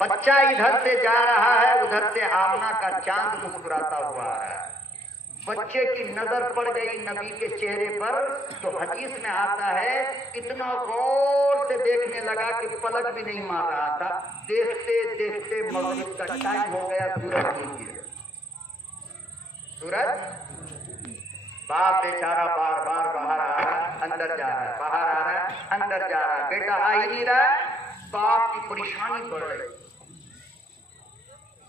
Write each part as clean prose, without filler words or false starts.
बच्चा इधर से जा रहा है, उधर से आमना का चांद मुस्कुराता हुआ आ रहा है। बच्चे की नजर पड़ गई नबी के चेहरे पर, तो हदीस में आता है इतना गौर से देखने लगा कि पलक भी नहीं मार रहा था। देखते देखते मगरिब का टाइम हो गया, सूरज डूब गया। सूरज, बाप बेचारा बार बार बाहर आ रहा है, अंदर जा रहा है, बाहर आ रहा है, अंदर जा रहा है, बेटा आ ही नहीं रहा है। बाप की परेशानी बढ़ रही।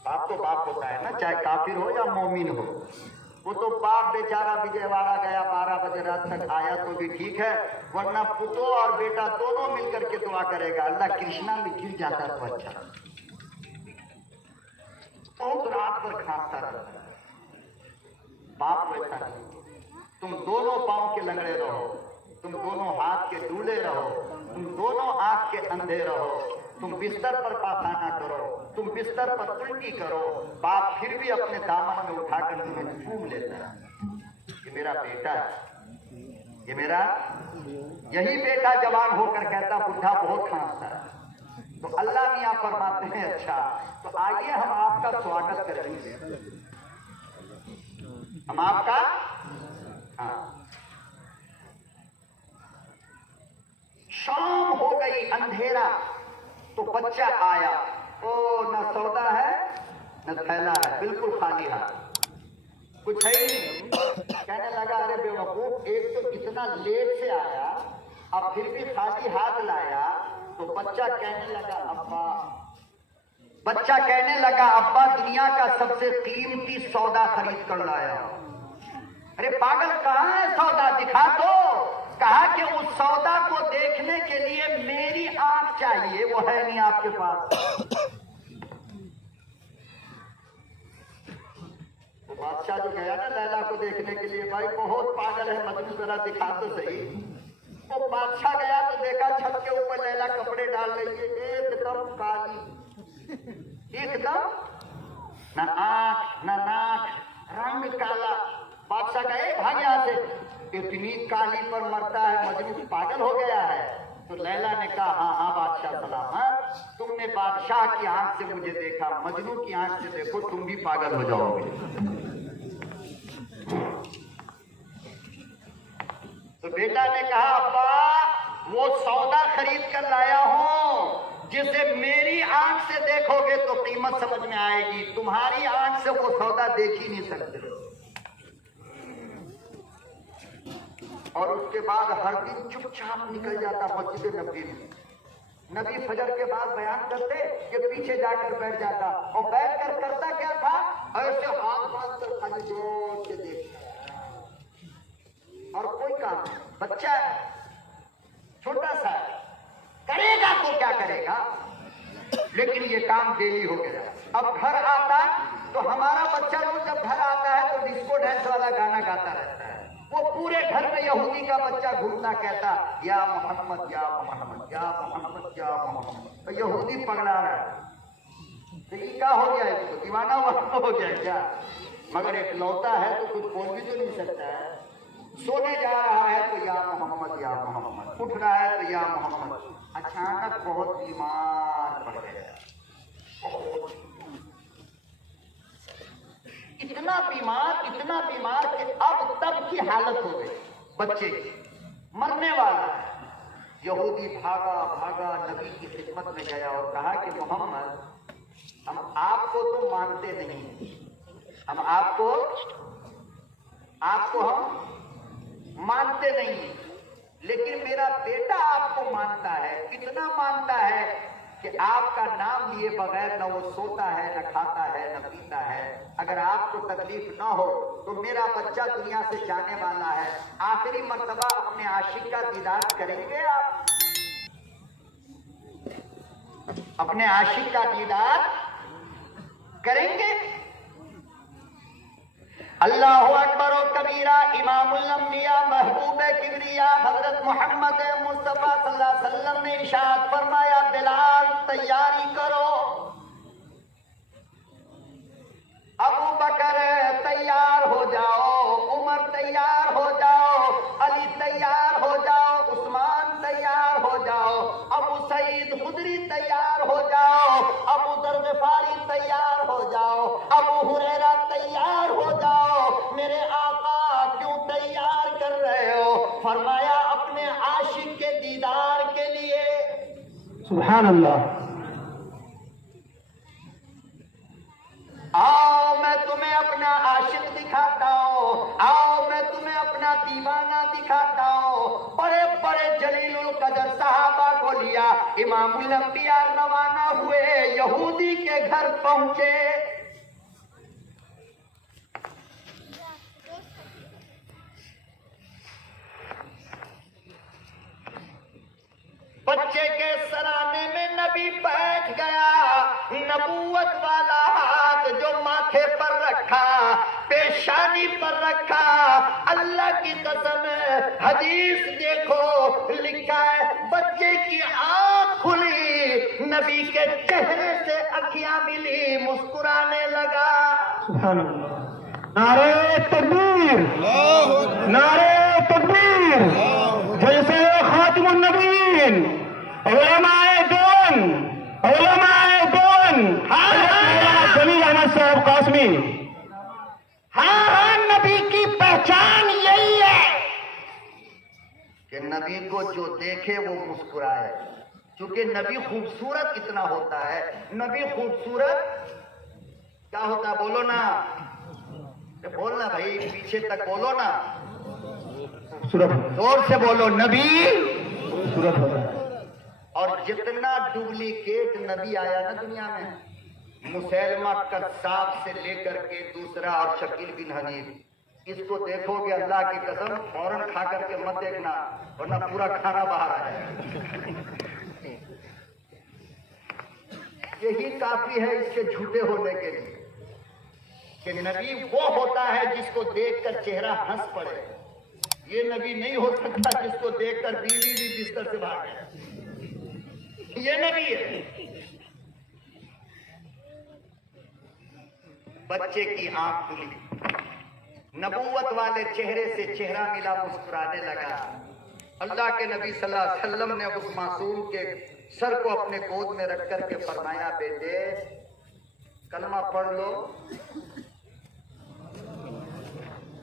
बाप तो बाप होता है ना, चाहे काफिर हो या मोमिन हो। वो तो बाप बेचारा विजयवाड़ा गया, 12 बजे रात तक आया तो भी ठीक है, वरना पुतो और बेटा दोनों मिलकर के दुआ करेगा, अल्लाह कृष्णा में गिर जाता तो अच्छा। बहुत रात पर खांसता रहता है। बाप वैसा नहीं, तुम दोनों पांव के लंगड़े रहो, तुम दोनों हाथ के डूले रहो, तुम दोनों आंख के अंधे रहो, तुम बिस्तर पर पाखाना करो, तुम बिस्तर पर उल्टी करो, बाप फिर भी अपने दामन में उठाकर तुम्हें चूम लेता है। ये मेरा बेटा है, ये मेरा, यही बेटा जवान होकर कहता बुढ़ा बहुत खांसता है। तो अल्लाह मियां फरमाते हैं अच्छा, तो आइए हम आपका स्वागत करेंगे, हम आपका, हाँ। शाम हो गई, अंधेरा, तो बच्चा आया। ओ न सौदा है न थैला है, बिल्कुल खाली हाथ, कुछ है ही नहीं। कहने लगा अरे बेवकूफ, एक तो इतना लेट से आया, अब फिर भी खाली हाथ लाया। तो बच्चा कहने लगा अब्बा दुनिया का सबसे कीमती सौदा खरीद कर लाया। अरे पागल, कहाँ है सौदा, दिखा दो। कहा कि उस सौदा को देखने के लिए मेरी आंख चाहिए, वो है नहीं आपके पास। तो बादशाह जो गया ना लैला को देखने के लिए, भाई बहुत पागल है मजनू, जरा दिखा तो सही। वो बादशाह गया तो देखा छत के ऊपर लैला कपड़े डाल रही है, एकदम काली, एकदम न आंख न नाक, रंग काला। बादशाह कहे भाग यहाँ से, इतनी काली पर मरता है, मजनू पागल हो गया है। तो लैला ने कहा हाँ हाँ बादशाह सलामत, तुमने बादशाह की आंख से मुझे देखा, मजनू की आंख से देखो तुम भी पागल हो जाओगे। तो बेटा ने कहा अब्बा वो सौदा खरीद कर लाया हूं, जिसे मेरी आंख से देखोगे तो कीमत समझ में आएगी, तुम्हारी आंख से वो सौदा देख ही नहीं सकते। और उसके बाद हर दिन चुपचाप निकल जाता मस्जिद नबी में। नबी फजर के बाद बयान करते कि पीछे जाकर बैठ जाता, और बैठकर करता क्या था, ऐसे हाथ बांध कर खाली जोर से देखता, और कोई काम, बच्चा है छोटा सा, करेगा तो क्या करेगा, लेकिन ये काम डेली हो गया। अब घर आता तो हमारा बच्चा रोज जब घर आता है तो डिस्को डांस वाला गाना गाता रहता है। वो पूरे घर में यहूदी का बच्चा घूमता कहता या मोहम्मद या मोहम्मद या मोहम्मद या मोहम्मद, तो यहूदी पकड़ा रहा है। तो ये क्या हो गया, इसको दीवाना हो गया क्या? मगर एक लौता है तो कुछ बोल भी तो नहीं सकता है। सोने जा रहा है तो या मोहम्मद या मोहम्मद, उठ रहा है तो या मोहम्मद। अचानक बहुत बीमार पड़ गया, इतना बीमार कि अब तब की हालत हो गई, बच्चे मरने वाला है। यहूदी भागा नबी की खिदमत में गया और कहा कि मोहम्मद हम आपको तो मानते नहीं, हम आपको हम मानते नहीं, लेकिन मेरा बेटा आपको मानता है। कितना मानता है कि आपका नाम लिए बगैर न वो सोता है, न खाता है, न पीता है। अगर आपको तकलीफ न हो तो मेरा बच्चा दुनिया से जाने वाला है, आखिरी मर्तबा अपने आशिक का दीदार करेंगे आप, अपने आशिक का दीदार करेंगे। अल्लाह अकबर और कबीरा। इमामुल अंबिया महबूब किबरिया हजरत मोहम्मद मुस्तफा सल्लल्लाहु अलैहि वसल्लम ने इरशाद फरमाया, बिलाल तैयारी करो। अबू बकर तैयार हो जाओ, उमर तैयार हो जाओ, अली तैयार हो जाओ, उस्मान तैयार हो जाओ, अबू सईद खुदरी तैयार हो जाओ, अबू सुभान अल्लाह। आओ मैं तुम्हें अपना आशिक दिखाता हूँ, आओ मैं तुम्हें अपना दीवाना दिखाता हूँ। बड़े बड़े जलीलुल कदर सहाबा को लिया, इमामुल अंबिया रवाना हुए, यहूदी के घर पहुंचे। बच्चे के सराने में नबी बैठ गया, नबूवत वाला हाथ जो माथे पर रखा, पेशानी पर रखा। अल्लाह की कसम हदीस देखो, लिखा है बच्चे की आंख खुली, नबी के चेहरे से अखियां मिली, मुस्कुराने लगा। सुभान अल्लाह। नारे तकबीर, नारे तकबीर। जैसे खातिमुन नबीयीन, उलमाए दीन, उलमाए दीन, जलील अहमद साहब कासमी। हाँ, नबी की पहचान यही है कि नबी को जो देखे वो मुस्कुराए, क्योंकि नबी खूबसूरत इतना होता है। नबी खूबसूरत क्या होता है, बोलो ना, बोलना भाई, पीछे तक बोलो ना, जोर से बोलो। नबी खूबसूरत होता है। और जितना डुप्लीकेट नबी आया ना दुनिया में, मुसैलमा कज़्ज़ाब से लेकर के दूसरा और शकील बिन हनीफ, इसको देखोगे अल्लाह की कसम फौरन खा करके मत देखना, वरना पूरा खाना बाहर आ जाएगा। यही काफी है इसके झूठे होने के लिए कि नबी वो होता है जिसको देखकर चेहरा हंस पड़े। ये नबी नहीं हो सकता जिसको देखकर बीवी भी बिस्तर से भाग जाए। ये नबी है। बच्चे की आंख खुली, नबूवत वाले चेहरे से चेहरा मिला, मुस्कुराने लगा। अल्लाह के नबी सल्लल्लाहु अलैहि वसल्लम ने उस मासूम के सर को अपने गोद में रख करके फरमाया, बेटे कलमा पढ़ लो।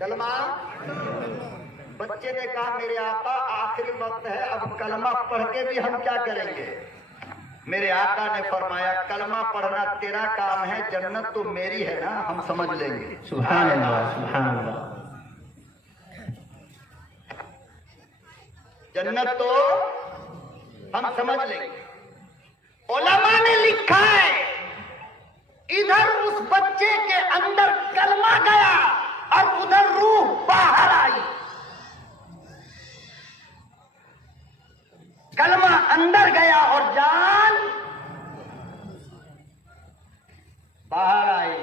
कलमा। बच्चे ने कहा, मेरे आका आखिरी वक्त है, अब कलमा पढ़ के भी हम क्या करेंगे। मेरे आका ने फरमाया, कलमा पढ़ना तेरा काम है, जन्नत तो मेरी है ना, हम समझ लेंगे। सुभान अल्लाह, सुभान अल्लाह। जन्नत तो हम समझ लेंगे। उलमा ने लिखा है, इधर उस बच्चे के अंदर कलमा गया और उधर रूह बाहर आई। कलमा अंदर गया और जान बाहर आई।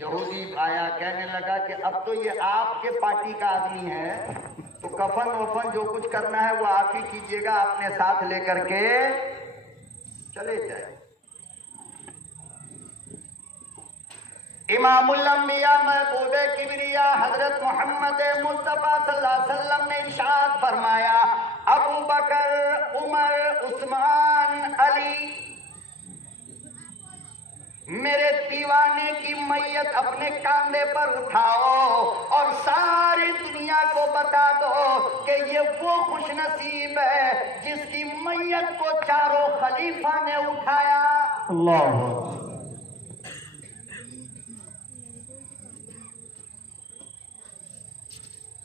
यहूदी आया, कहने लगा कि अब तो ये आपके पार्टी का आदमी है, तो कफन वफन जो कुछ करना है वो आप ही कीजिएगा, अपने साथ लेकर के चले जाए। इमामुल अंबिया महबूबे किबरिया हजरत मोहम्मद मुस्तफा सल्लल्लाहु अलैहि वसल्लम ने इरशाद फरमाया, अबू बकर, उमर, उस्मान, अली, मेरे दीवाने की मैयत अपने कांधे पर उठाओ और सारी दुनिया को बता दो कि ये वो खुशनसीब है जिसकी मैयत को चारों खलीफा ने उठाया। अल्लाह।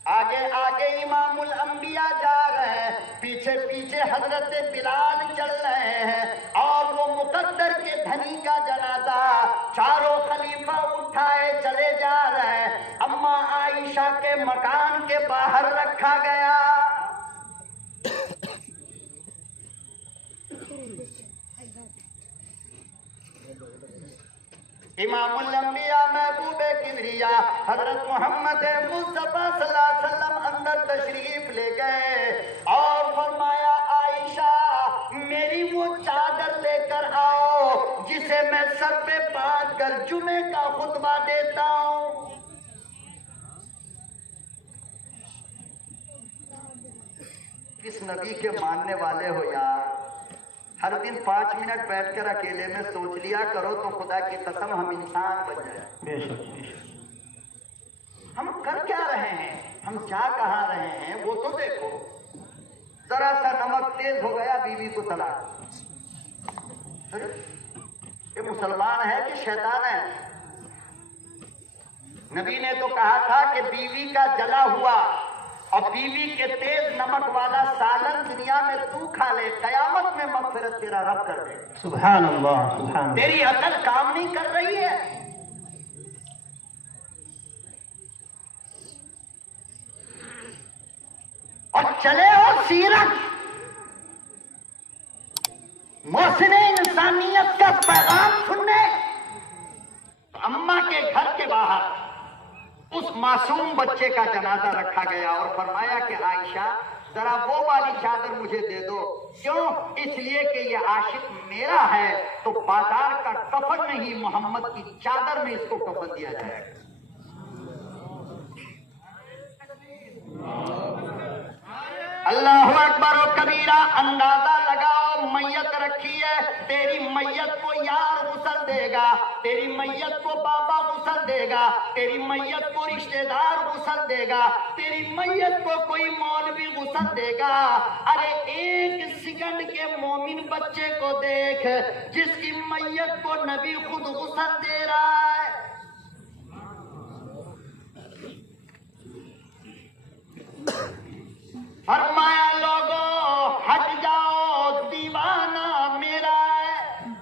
आगे आगे इमामुल अंबिया जा रहे हैं, पीछे पीछे हजरत बिलाल चल रहे हैं, और वो मुकद्दर के धनी का जनाजा चारों खलीफा उठाए चले जा रहे हैं। अम्मा आयशा के मकान के बाहर रखा गया। इमामुल अंबिया महबूबे किबरिया हजरत मोहम्मद मुस्तफा सल्लल्लाहु अलैहि वसल्लम अंदर तशरीफ ले गए और फरमाया, आयशा मेरी वो चादर लेकर आओ जिसे मैं सर पे बांध कर जुमे का खुतबा देता हूँ। किस नबी के मानने वाले हो यार, हर दिन 5 मिनट बैठकर अकेले में सोच लिया करो तो खुदा की कसम हम इंसान बन जाए। हम कर क्या रहे हैं, हम जा कहाँ रहे हैं वो तो देखो। जरा सा नमक तेज हो गया, बीवी को तलाक। अरे ये मुसलमान है कि शैतान है? नबी ने तो कहा था कि बीवी का जला हुआ और बीवी के तेज नमक वाला सालन दुनिया में तू खा ले, कयामत में मगफिरत तेरा रब कर दे। सुभान अल्लाह, सुभान अल्लाह। तेरी अकल काम नहीं कर रही है। और चले हो सीरत, मोहसिने इंसानियत का पैगाम सुनने। अम्मा के घर के बाहर उस मासूम बच्चे का जनाजा रखा गया और फरमाया कि आयशा जरा वो वाली चादर मुझे दे दो। क्यों? इसलिए कि ये आशिक मेरा है, तो बाजार का कफन नहीं, मोहम्मद की चादर में इसको कफन दिया जाएगा। अल्लाहु अकबर और कबीरा। अंदाजा लगाओ, मैयत रखी है, तेरी मैयत को यार गुसल देगा, तेरी मैयत को बाबा गुसल देगा, तेरी मैयत को रिश्तेदार गुसल देगा, तेरी मैयत को कोई मौलवी गुसल देगा। अरे एक सेकंड के मोमिन बच्चे को देख, जिसकी मैयत को नबी खुद गुसल दे रहा है। फरमाया लोगों हट जाओ, दीवाना मेरा है,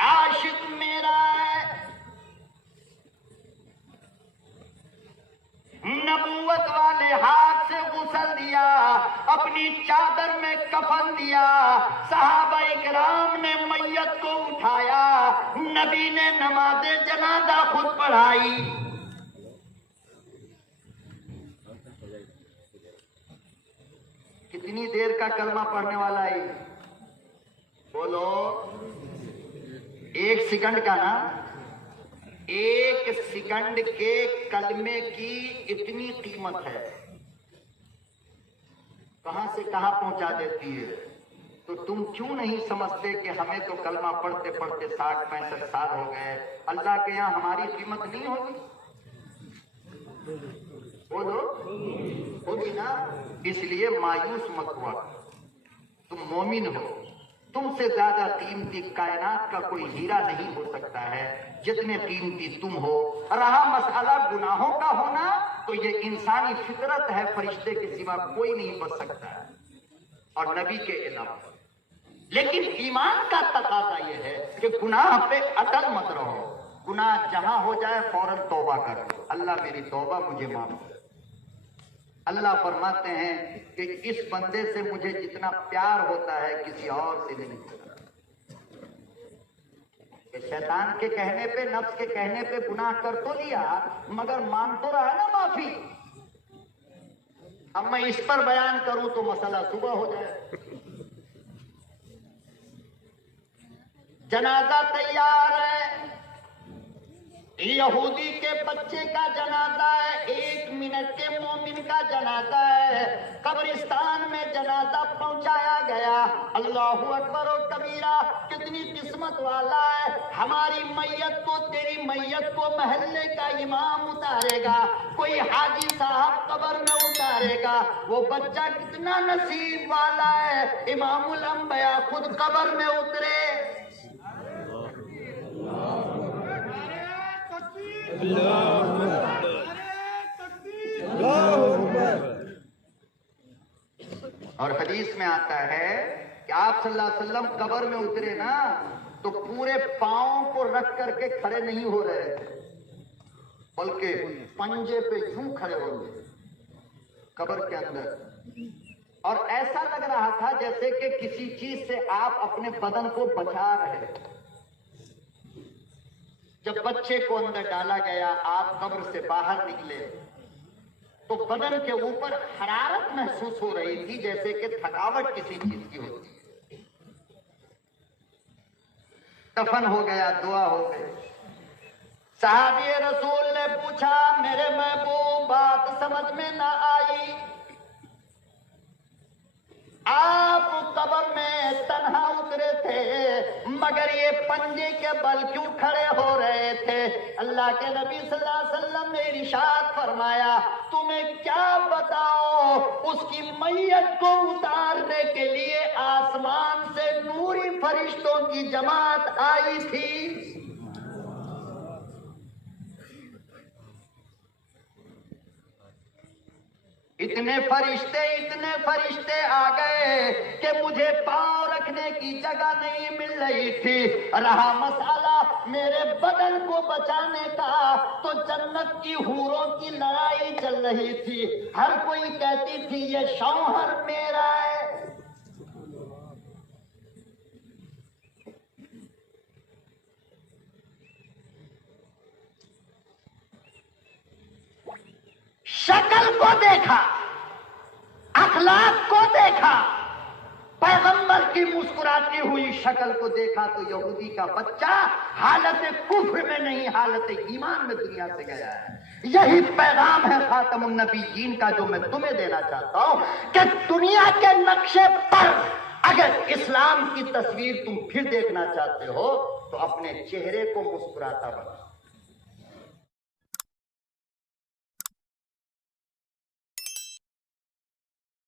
आशिक मेरा है। नबूवत वाले हाथ से गुसल दिया, अपनी चादर में कफन दिया। सहाबा इकराम ने मैयत को उठाया, नबी ने नमाज़े जनाजा खुद पढ़ाई। कितनी देर का कलमा पढ़ने वाला है? बोलो, एक सेकंड का ना? एक सेकंड के कलमे की इतनी कीमत है, कहां से कहां पहुंचा देती है। तो तुम क्यों नहीं समझते कि हमें तो कलमा पढ़ते पढ़ते 60-65 साल हो गए, अल्लाह के यहाँ हमारी कीमत नहीं होगी? बोलो, होगी ना? इसलिए मायूस मत हुआ, तुम मोमिन हो। तुमसे ज्यादा कीमती कायनात का कोई हीरा नहीं हो सकता है जितने कीमती तुम हो। रहा मसला गुनाहों का होना, तो ये इंसानी फितरत है, फरिश्ते के सिवा कोई नहीं बच सकता है और नबी के अलावा। लेकिन ईमान का तकाजा यह है कि गुनाह पे अटल मत रहो। गुनाह जहां हो जाए फौरन तौबा करो, अल्लाह मेरी तौबा मुझे माफ कर। अल्लाह फरमाते हैं कि इस बंदे से मुझे जितना प्यार होता है किसी और से नहीं होता। शैतान के कहने पे, नफ्स के कहने पे गुनाह कर तो लिया, मगर मान तो रहा ना माफी। अब मैं इस पर बयान करूं तो मसला सुबह हो जाए। जनाजा तैयार है, यहूदी के बच्चे का जनाजा है, 1 मिनट के मोमिन का जनाजा है। कब्रिस्तान में जनाजा पहुंचाया गया। अल्लाहु अकबर और कबीरा। कितनी किस्मत वाला है, हमारी मैयत को, तेरी मैयत को महल्ले का इमाम उतारेगा, कोई हाजी साहब कब्र में उतारेगा। वो बच्चा कितना नसीब वाला है, इमामुल अंबिया खुद कब्र में उतरे। और हदीस में आता है कि आप सल्लल्लाहु अलैहि वसल्लम कब्र में उतरे ना, तो पूरे पांव को रख करके खड़े नहीं हो रहे थे, बल्कि पंजे पे यूं खड़े हो गए कब्र के अंदर। और ऐसा लग रहा था जैसे कि किसी चीज से आप अपने बदन को बचा रहे। जब बच्चे को अंदर डाला गया, आप कब्र से बाहर निकले, तो बदन के ऊपर हरारत महसूस हो रही थी, जैसे कि थकावट किसी चीज की होती है। दफन हो गया, दुआ हो गई। साहबी रसूल ने पूछा, मेरे महबूब बात समझ में ना आई, आप कब्र में तन्हा उतरे थे, मगर ये पंजे के बल क्यों खड़े हो रहे थे। अल्लाह के नबी सल्लल्लाहु अलैहि वसल्लम ने इरशाद फरमाया, तुम्हें क्या बताओ, उसकी मैयत को उतारने के लिए आसमान से नूरी फरिश्तों की जमात आई थी। इतने फरिश्ते आ गए कि मुझे पांव रखने की जगह नहीं मिल रही थी। रहा मसाला मेरे बदन को बचाने का, तो जन्नत की हूरों की लड़ाई चल रही थी। हर कोई कहती थी ये शौहर मेरा है। शक्ल को देखा, अखलाक को देखा, पैगंबर की मुस्कुराती हुई शक्ल को देखा तो यहूदी का बच्चा हालत कुफ्र में नहीं, हालत ईमान में दुनिया से गया है। यही पैगाम है खातमुन नबीयीन का जो मैं तुम्हें देना चाहता हूं कि दुनिया के नक्शे पर अगर इस्लाम की तस्वीर तुम फिर देखना चाहते हो तो अपने चेहरे को मुस्कुराता बनाओ।